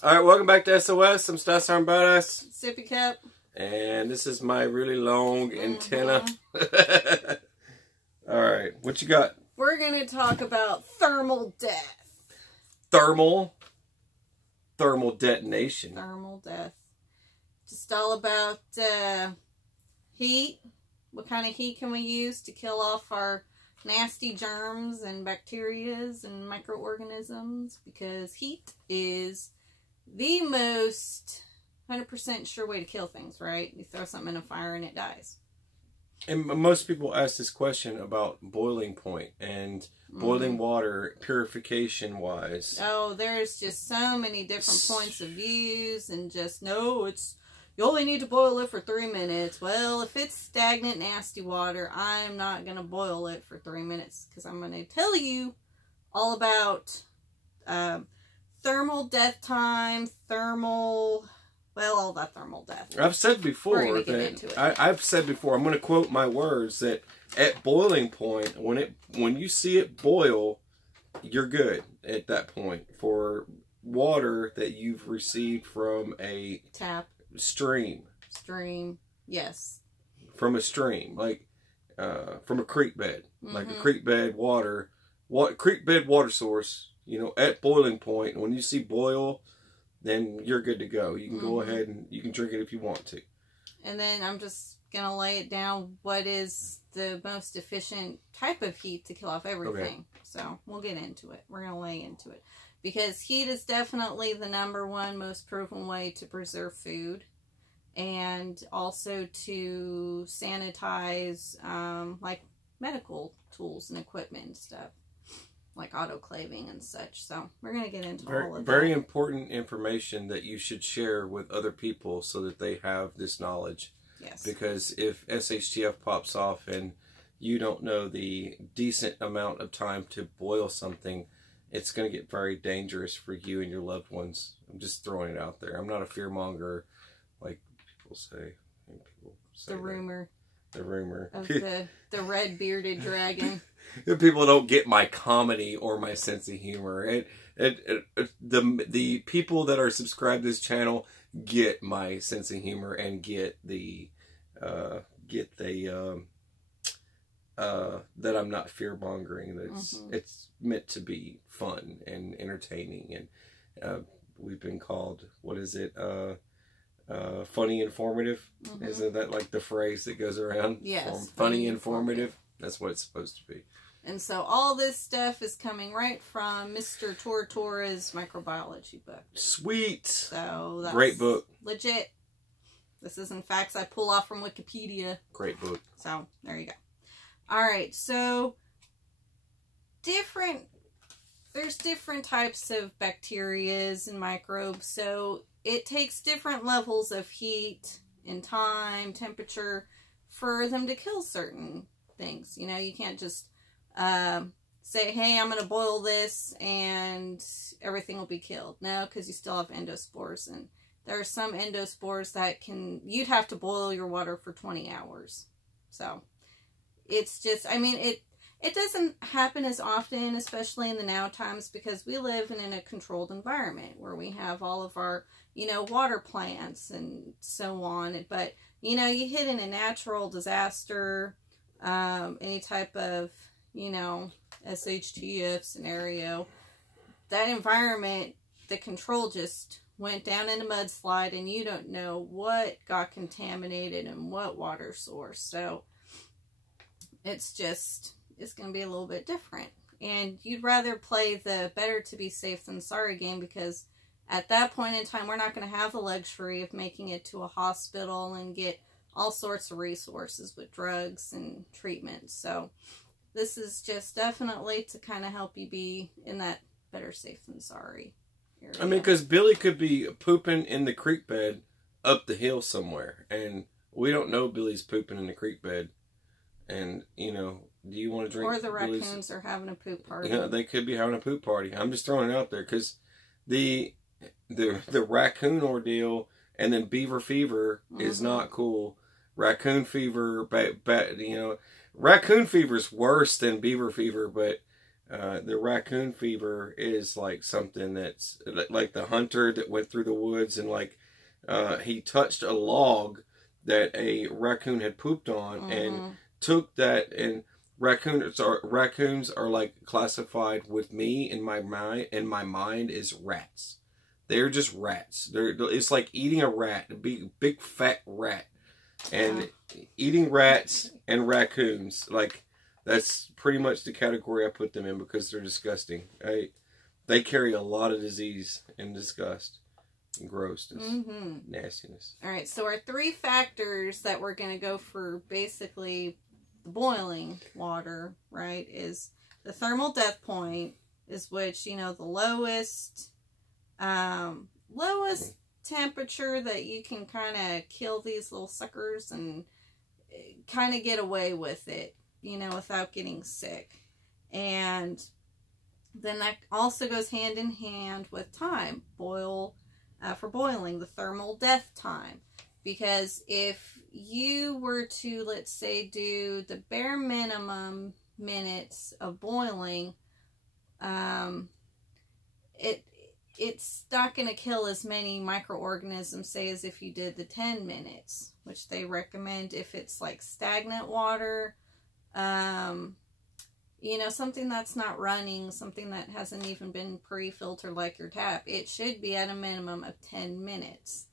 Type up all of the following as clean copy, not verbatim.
Alright, welcome back to SOS. I'm Stas Arm Badass. Sippy Cup. And this is my really long antenna. Alright, what you got? We're going to talk about thermal death. Thermal detonation. Thermal death. Just all about heat. What kind of heat can we use to kill off our nasty germs and bacterias and microorganisms? Because heat is the most 100% sure way to kill things, right? You throw something in a fire and it dies. And most people ask this question about boiling point and boiling water purification wise. Oh, there's just so many different points of views, and just no, you only need to boil it for 3 minutes. Well, if it's stagnant, nasty water, I'm not going to boil it for 3 minutes, because I'm going to tell you all about thermal death time, all that thermal death. I've said before I'm going to quote my words, that at boiling point, when you see it boil, you're good at that point for water that you've received from a tap. Stream, yes. From a stream, like from a creek bed, like a creek bed water source. You know, at boiling point, when you see boil, then you're good to go. You can go ahead and you can drink it if you want to. And then I'm just gonna lay it down. What is the most efficient type of heat to kill off everything? Okay. So we'll get into it. We're gonna lay into it. Because heat is definitely the #1 most proven way to preserve food, and also to sanitize like medical tools and equipment and stuff, like autoclaving and such. So we're going to get into all of that. Very important information that you should share with other people so that they have this knowledge. Yes. Because if SHTF pops off and you don't know the decent amount of time to boil something, it's going to get very dangerous for you and your loved ones. I'm just throwing it out there. I'm not a fear monger, like people say. The rumor of the red bearded dragon. People don't get my comedy or my sense of humor. The people that are subscribed to this channel get my sense of humor and get that I'm not fear-mongering, that it's meant to be fun and entertaining, and we've been called, what is it, funny informative? Isn't that like the phrase that goes around? Yes. Funny informative? That's what it's supposed to be. And so all this stuff is coming right from Mr. Tortora's microbiology book. Sweet! So that's great book. Legit. This isn't facts I pull off from Wikipedia. Great book. So, there you go. Alright, so there's different types of bacterias and microbes, so it takes different levels of heat and time, temperature, for them to kill certain things. You know, you can't just say, hey, I'm going to boil this and everything will be killed. No, because you still have endospores, and there are some endospores that you'd have to boil your water for 20 hours. So it's just, I mean, it doesn't happen as often, especially in the now times, because we live in a controlled environment where we have all of our, water plants and so on. But, you hit in a natural disaster, any type of, SHTF scenario, that environment, the control just went down in a mudslide, and you don't know what got contaminated and what water source. So it's going to be a little bit different. And you'd rather play the better to be safe than sorry game, because at that point in time, we're not going to have the luxury of making it to a hospital and get all sorts of resources with drugs and treatments. So this is just definitely to kind of help you be in that better safe than sorry area. I mean, because Billy could be pooping in the creek bed up the hill somewhere, and we don't know Billy's pooping in the creek bed. And, do you want to drink? Or the raccoons are having a poop party. Yeah, they could be having a poop party. I'm just throwing it out there, because the raccoon ordeal and then beaver fever is not cool. Raccoon fever, raccoon fever is worse than beaver fever, but the raccoon fever is like something that's like the hunter that went through the woods and like he touched a log that a raccoon had pooped on and took that, and raccoons are like classified with me in my mind as rats. They're just rats. It's like eating a rat, a big fat rat, and eating rats and raccoons. Like that's pretty much the category I put them in because they're disgusting. They carry a lot of disease and disgust and grossness, nastiness. All right, so our 3 factors that we're going to go for basically the boiling water, right, is the thermal death point, is which, you know, the lowest temperature that you can kind of kill these little suckers and kind of get away with it, you know, without getting sick. And then that also goes hand in hand with time, for boiling, the thermal death time. Because if you were to, let's say, do the bare minimum minutes of boiling, it's not going to kill as many microorganisms, say, as if you did the 10 minutes, which they recommend if it's like stagnant water, you know, something that's not running, something that hasn't even been pre-filtered like your tap. It should be at a minimum of 10 minutes.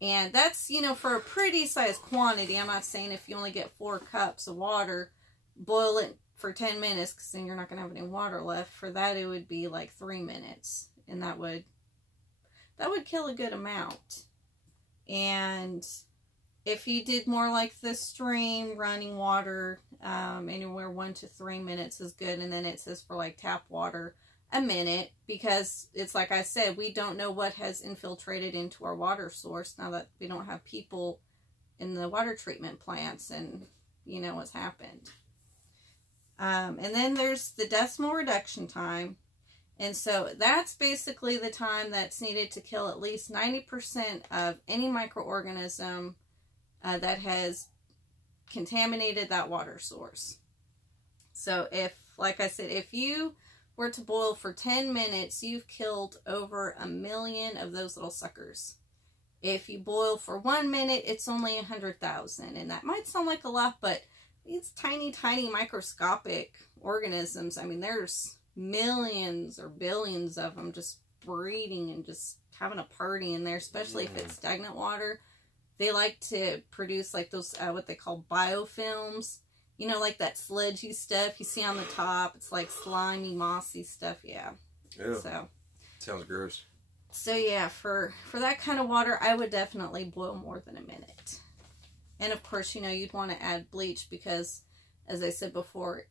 And that's, you know, for a pretty sized quantity. I'm not saying if you only get 4 cups of water, boil it for 10 minutes, because then you're not going to have any water left. For that, it would be like 3 minutes. And that would kill a good amount. And if you did more like the stream running water, anywhere 1 to 3 minutes is good. And then it says for like tap water, a minute, because it's like I said, we don't know what has infiltrated into our water source now that we don't have people in the water treatment plants, and you know what's happened. And then there's the decimal reduction time. And so that's basically the time that's needed to kill at least 90% of any microorganism that has contaminated that water source. So if, like I said, if you were to boil for 10 minutes, you've killed over 1 million of those little suckers. If you boil for 1 minute, it's only 100,000. And that might sound like a lot, but these tiny, tiny microscopic organisms, I mean, there's millions or billions of them just breeding and just having a party in there, especially if it's stagnant water. They like to produce like those, what they call biofilms. You know, like that sludgy stuff you see on the top. It's like slimy, mossy stuff. Yeah. So. Sounds gross. So yeah, for that kind of water, I would definitely boil more than a minute. And of course, you know, you'd want to add bleach because, as I said before,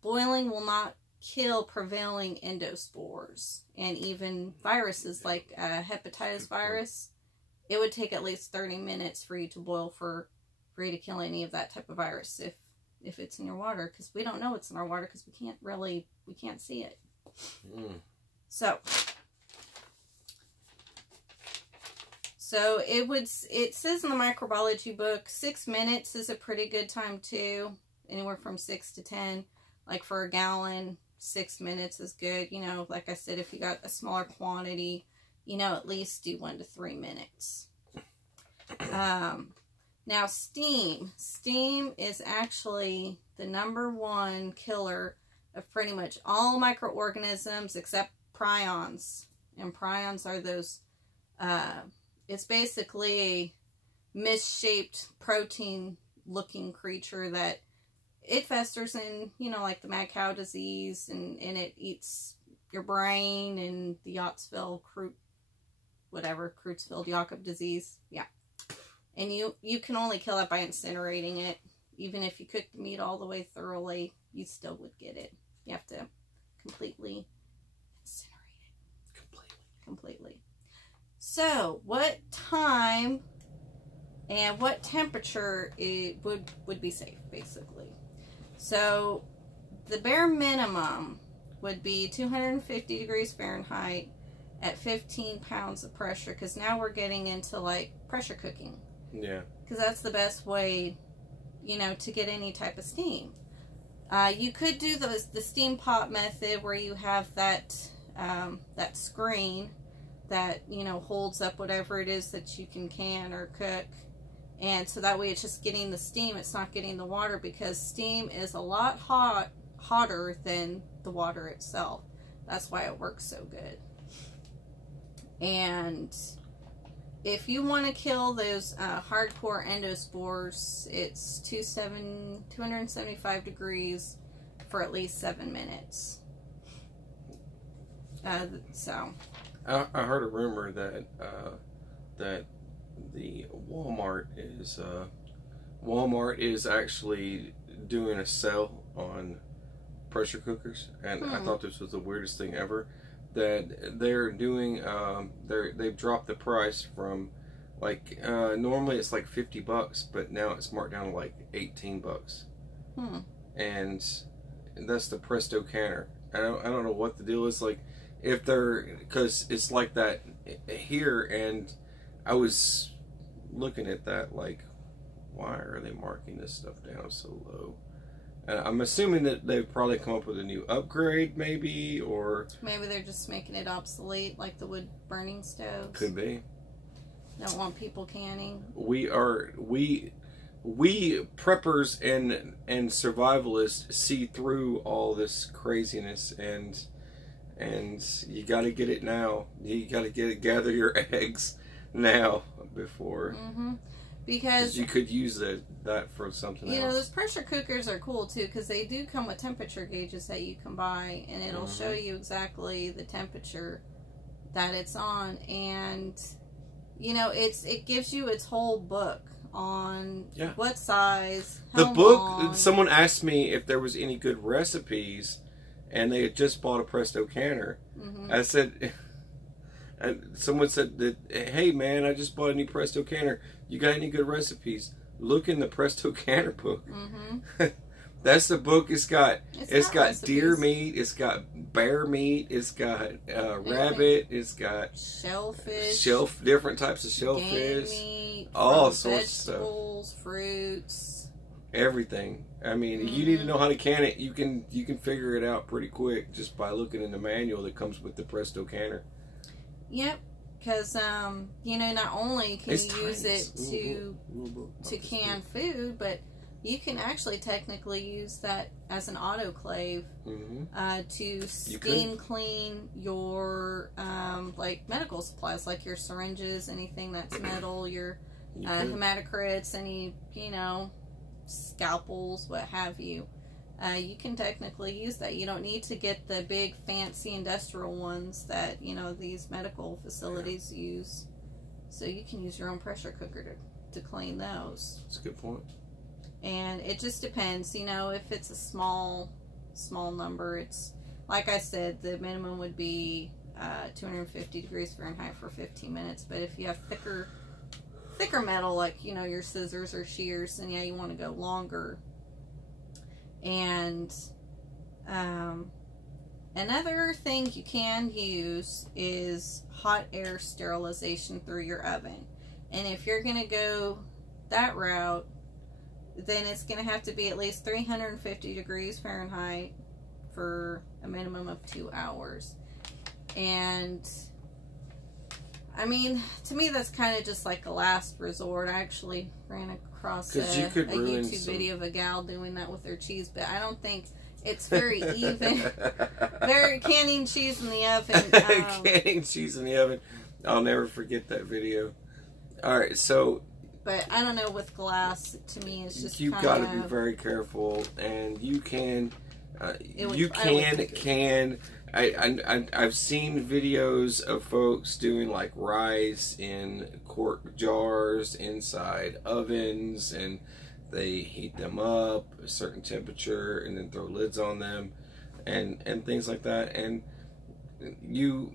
boiling will not kill prevailing endospores and even viruses like hepatitis virus. It would take at least 30 minutes for you to boil for you to kill any of that type of virus if it's in your water, because we don't know it's in our water because we can't see it. So it says in the microbiology book 6 minutes is a pretty good time too, anywhere from 6 to 10. Like for a gallon, 6 minutes is good. You know, like I said, if you got a smaller quantity, you know, at least do 1 to 3 minutes. Now, steam. Steam is actually the #1 killer of pretty much all microorganisms except prions. And prions are those, it's basically a misshaped protein-looking creature that it festers in, you know, like the mad cow disease, and it eats your brain and the Creutzfeldt-Jakob disease. Yeah. And you can only kill it by incinerating it. Even if you cook the meat all the way thoroughly, you still would get it. You have to completely incinerate it. Completely. So, what time and what temperature it would be safe, basically? So, the bare minimum would be 250 degrees Fahrenheit at 15 pounds of pressure, because now we're getting into like pressure cooking. Yeah. Because that's the best way, you know, to get any type of steam. You could do the steam pot method where you have that that screen that, you know, holds up whatever it is that you can or cook. And so that way it's just getting the steam, it's not getting the water, because steam is a lot hotter than the water itself. That's why it works so good. And if you want to kill those hardcore endospores, it's 275 degrees for at least 7 minutes. So I heard a rumor that that the Walmart is actually doing a sale on pressure cookers, and I thought this was the weirdest thing ever. That they're doing they've dropped the price from like normally it's like $50, but now it's marked down to like $18. And that's the Presto canner. I don't know what the deal is, like if they're, because it's like that here, and I was looking at that like, why are they marking this stuff down so low? I'm assuming that they've probably come up with a new upgrade, maybe, or maybe they're just making it obsolete, like the wood burning stoves. Could be. Don't want people canning. We preppers and survivalists see through all this craziness, and you got to get it now. You got to gather your eggs now before. Because you could use that for something else. You know, those pressure cookers are cool too, because they do come with temperature gauges that you can buy, and it'll show you exactly the temperature that it's on, and you know, it gives you its whole book on what size, how the book long. Someone asked me if there was any good recipes, and they had just bought a Presto canner. I said, and someone said that, hey man, I just bought a new Presto canner. You got any good recipes? Look in the Presto canner book. That's the book. It's got deer meat. It's got bear meat. It's got rabbit. It's got shellfish. Different types of shellfish. Game meat, all sorts of stuff. Vegetables, fruits. Everything. I mean, you need to know how to can it. You can figure it out pretty quick just by looking in the manual that comes with the Presto canner. Yep. Because, you know, not only can you use it to can food, but you can actually technically use that as an autoclave to steam clean your, like, medical supplies, like your syringes, anything that's metal, your hematocrits, any, you know, scalpels, what have you. You can technically use that. You don't need to get the big fancy industrial ones that, you know, these medical facilities use. So you can use your own pressure cooker to clean those. That's a good point. And it just depends, you know, if it's a small number, it's, like I said, the minimum would be 250 degrees Fahrenheit for 15 minutes. But if you have thicker metal, like, you know, your scissors or shears, then yeah, you want to go longer. And another thing you can use is hot air sterilization through your oven. And if you're going to go that route, then it's going to have to be at least 350 degrees Fahrenheit for a minimum of 2 hours. And I mean, to me, that's kind of just like a last resort. I actually ran across a YouTube video of a gal doing that with her cheese, but I don't think it's very even. Canning cheese in the oven. Canning cheese in the oven. I'll never forget that video. All right, so. But I don't know, with glass, to me, it's just you've got to be very careful, and you can. I've seen videos of folks doing like rice in quart jars inside ovens, and they heat them up a certain temperature and then throw lids on them and things like that. And you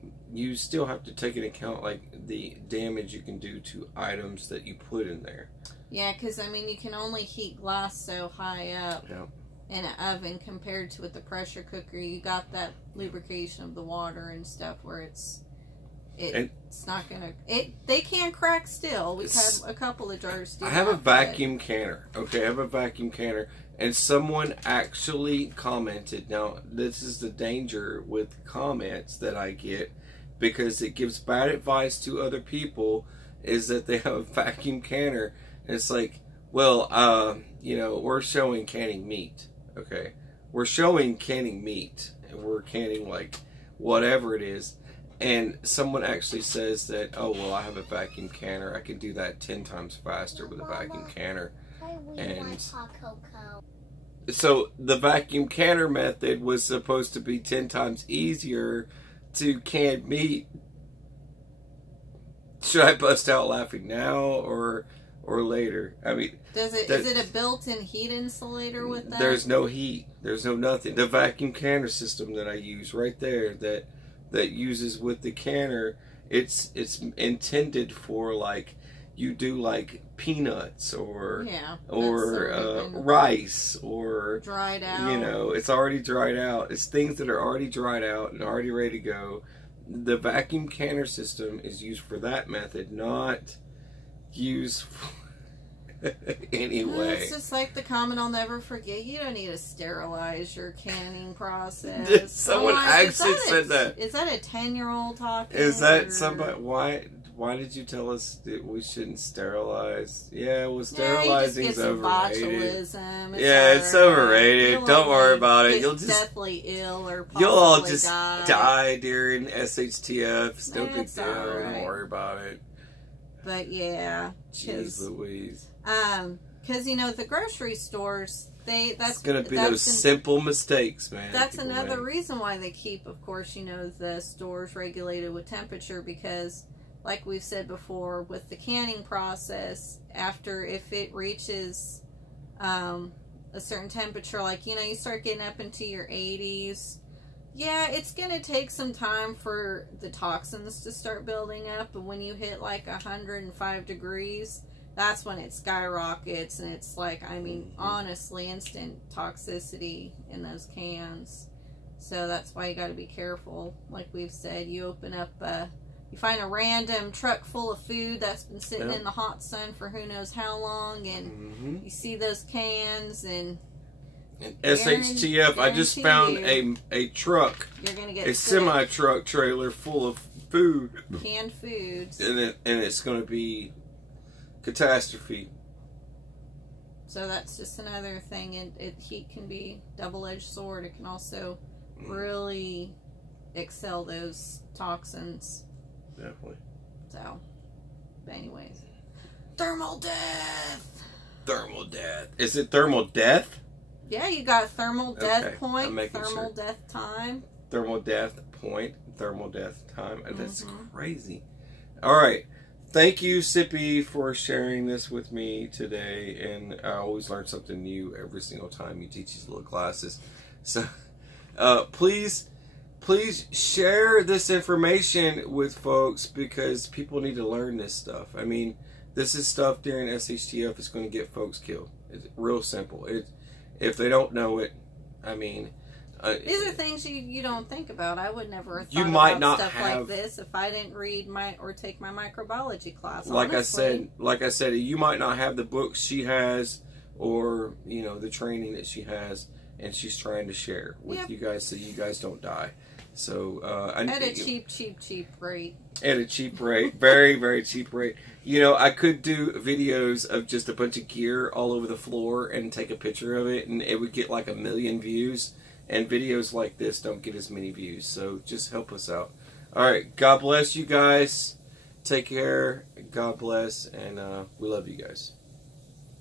still have to take into account like the damage you can do to items that you put in there. Yeah, because I mean, you can only heat glass so high up. Yeah. In an oven compared to with the pressure cooker. You got that lubrication of the water and stuff where it's not gonna, they can crack still. We've had a couple of jars do I have a vacuum canner. Okay, I have a vacuum canner. And someone actually commented. Now, this is the danger with comments that I get, because it gives bad advice to other people, is that they have a vacuum canner. And it's like, well, you know, we're showing canning meat. Okay. We're showing canning meat. And we're canning, like, whatever it is. And someone actually says that, oh, well, I have a vacuum canner. I can do that 10 times faster with a vacuum canner. And so the vacuum canner method was supposed to be 10 times easier to can meat. Should I bust out laughing now or later? I mean, is it a built-in heat insulator with that? There's no heat. There's no nothing. The vacuum canner system that I use right there that uses with the canner, it's intended for, like, you do like peanuts or rice or dried out. You know, it's already dried out. It's things that are already dried out and already ready to go. The vacuum canner system is used for that method, not used for anyway. It's just like the comment I'll never forget. You don't need to sterilize your canning process. Someone actually said that. Is that a 10-year-old talking? Is that somebody? Why did you tell us that we shouldn't sterilize? Yeah, well, sterilizing is overrated. It's overrated. Don't worry about it. You'll just definitely ill or you'll all just die during SHTF. It's no big deal. Don't worry about it. But yeah, jeez Louise. Because you know the grocery stores, that's gonna be those simple mistakes, man. That's another reason why they keep, of course, you know, the stores regulated with temperature, because, like we've said before, with the canning process, if it reaches a certain temperature, like, you know, you start getting up into your 80s, yeah, it's going to take some time for the toxins to start building up. But when you hit like 105 degrees, that's when it skyrockets. And it's like, I mean, honestly, instant toxicity in those cans. So that's why you got to be careful. Like we've said, you open up you find a random truck full of food that's been sitting in the hot sun for who knows how long, and you see those cans, and SHTF, I just found a truck, you're gonna get a semi-truck trailer full of food, canned foods, and it's going to be catastrophe. So that's just another thing. Heat can be double-edged sword. It can also really excel those toxins. Definitely. So, but anyways, thermal death. Thermal death. Is it thermal death? Yeah, you got thermal death point, thermal death time. Thermal death point, thermal death time. That's crazy. All right. Thank you, Sippy, for sharing this with me today. And I always learn something new every single time you teach these little classes. So, please share this information with folks, because people need to learn this stuff. I mean, this is stuff during SHTF is going to get folks killed. It's real simple. If they don't know it, I mean, these are things you don't think about. I would never have thought you might not stuff have, like this if I didn't read or take my microbiology class. Like I said, you might not have the books she has, or you know, the training that she has, and she's trying to share with you guys so you guys don't die. So at a cheap rate. At a cheap rate, very, very cheap rate. You know, I could do videos of just a bunch of gear all over the floor and take a picture of it, and it would get like 1 million views. And videos like this don't get as many views, so just help us out. All right, God bless you guys. Take care. God bless, and we love you guys.